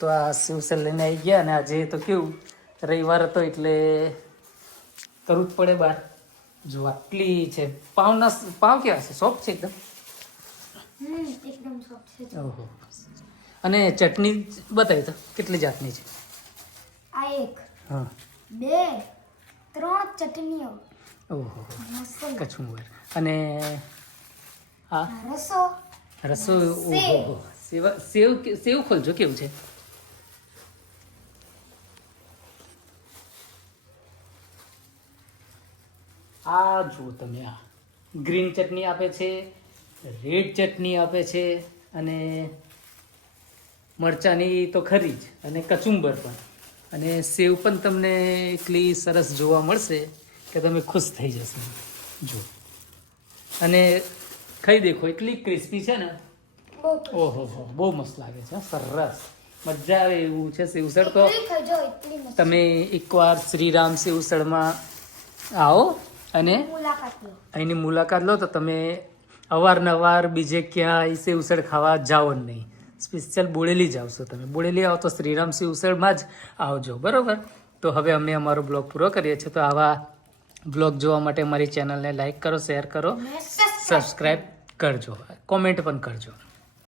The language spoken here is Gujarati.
તો આ સેવસર લઈને આવી ગયા અને આજે તો કેવું રવિવાર હતો એટલે કરવું જ પડે બહાર. જો આટલી છે પાવ કેવા છે? સોફ્ટ છે એકદમ સોફ્ટ છે. ઓહો. અને ચટણી બતાવી તો કેટલી જાતની છે? આ એક હા 2 3 ચટણીઓ. ઓહો મસાલા, કચુંબર અને આ રસો, રસો. ઓહો સેવ ખોલજો કેવું છે? આ જુઓ તમે, આ ગ્રીન ચટણી આપે છે, રેડ ચટણી આપે છે અને મરચાંની તો ખરી જ, અને કચુંબર પણ, અને સેવ પણ તમને એટલી સરસ જોવા મળશે કે તમે ખુશ થઈ જશો. જો અને ખાઈ દેખો, એટલી ક્રિસ્પી છે ને. ઓહો હો, બહુ મસ્ત લાગે છે, સરસ મજા આવે એવું છે સેવસળ. તો તમે એકવાર શ્રીરામ સેવસળમાં આવો અને અહીંની મુલાકાત લો તો તમે અવારનવાર બીજે ક્યાંય સેવસળ ખાવા જાઓ જ નહીં. સ્પેશિયલ બોડેલી જ આવશો તમે. બોડેલી આવો તો શ્રીરામ સેવસળમાં જ આવજો, બરાબર? તો હવે અમે અમારો બ્લોગ પૂરો કરીએ છીએ. તો આવા બ્લોગ જોવા માટે અમારી ચેનલને લાઈક કરો, શેર કરો, સબસ્ક્રાઈબ કરજો, કોમેન્ટ પણ કરજો.